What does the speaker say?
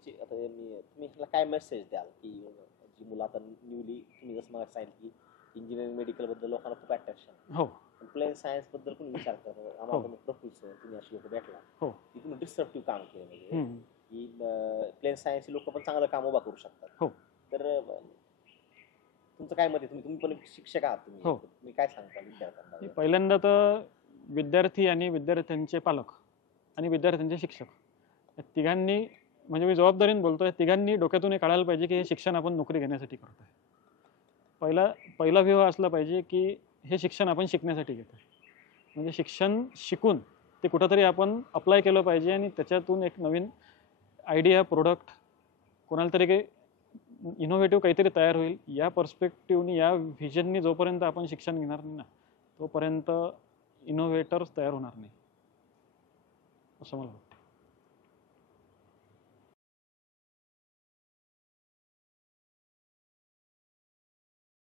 तुमची आता तुम्ही ह्याला काय मेसेज द्याल की जी मुलं आता न्यूली तुम्ही जसं मला सांगितलं की इंजिनिअरिंग मेडिकलबद्दल लोकांना खूप अट्रॅक्शन हो प्लेन सायन्सबद्दल कोणी विचार करतात आम्हाला प्रफुल्ल सर तुम्ही अशी लोक भेटला हो की तुम्ही डिस्ट्रक्टिव्ह काम केलं म्हणजे की प्लेन सायन्सची लोक पण चांगलं काम उभा करू शकतात. हो तर तुमचं काय मत आहे तुम्ही पण एक शिक्षक आहात हो. तुम्ही काय सांगता विद्यार्थ्यांना? पहिल्यांदा तर विद्यार्थी आणि विद्यार्थ्यांचे पालक आणि विद्यार्थ्यांचे शिक्षक या तिघांनी म्हणजे मी जबाबदारीने बोलतोय तिघांनी डोक्यातून हे काढायला पाहिजे की हे शिक्षण आपण नोकरी घेण्यासाठी करतोय. पहिला व्ह्यू असला पाहिजे की हे शिक्षण आपण शिकण्यासाठी घेतोय. म्हणजे शिक्षण शिकून ते कुठंतरी आपण अप्लाय केलं पाहिजे आणि त्याच्यातून एक नवीन आयडिया प्रोडक्ट कोणाला तरी काही इनोव्हेटिव्ह काहीतरी तयार होईल या पर्स्पेक्टिव्हनी या व्हिजननी जोपर्यंत आपण शिक्षण घेणार नाही ना तोपर्यंत इनोव्हेटर्स तयार होणार नाही असं मला वाटतं.